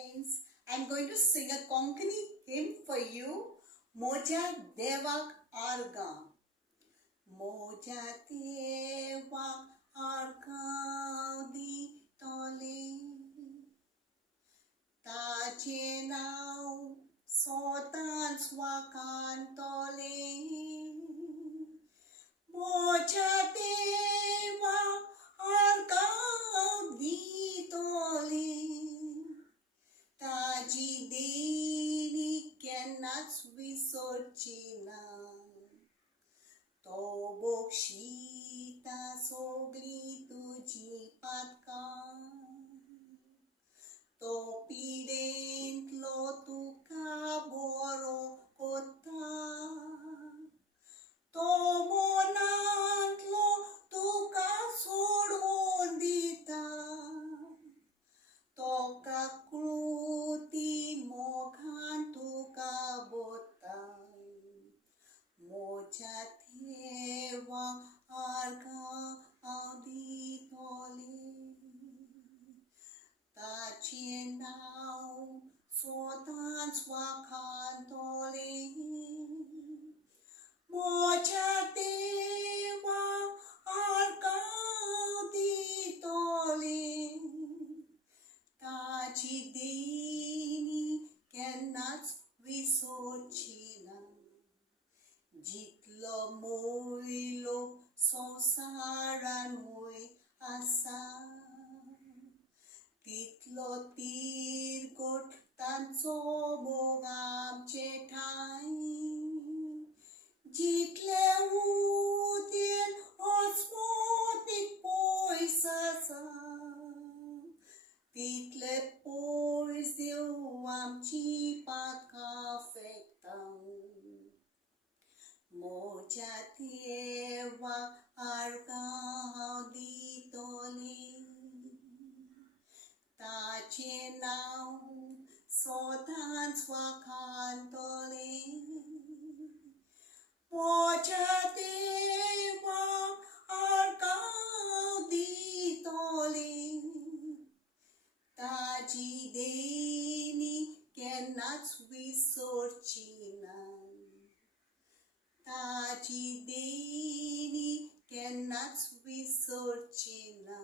friends. I'm going to sing a Konkani hymn for you. Moja Devak Arga. Moja Devak Arga di tole. Taje now sotan swakan tole. Moja Devak Arga di tole. Taji deni kenat visorchina. To bokshita sogli tuji patka. To pident lo tu kaboro kota. To monant lo tu kasodondita. To kakruti mokhan tu kabotan. Moja Deva Arga Audi Tole. Tache now Sotan Swakan Tole. Moja Deva Arga Audi Tole. Taji deni kenat visorchina. Jitlo moilo sonsaran moi asa. Titlo tirgot tanso bogam chetai. Jitle udien osmotic poisasa. Title pois eu am chipat kafektam. Moja Deva Arga di tole. Tache now sotan swakan tole. Moja Deva Arga di tole. Taji deni kenat visorchina. Taji deni kenat visorchina.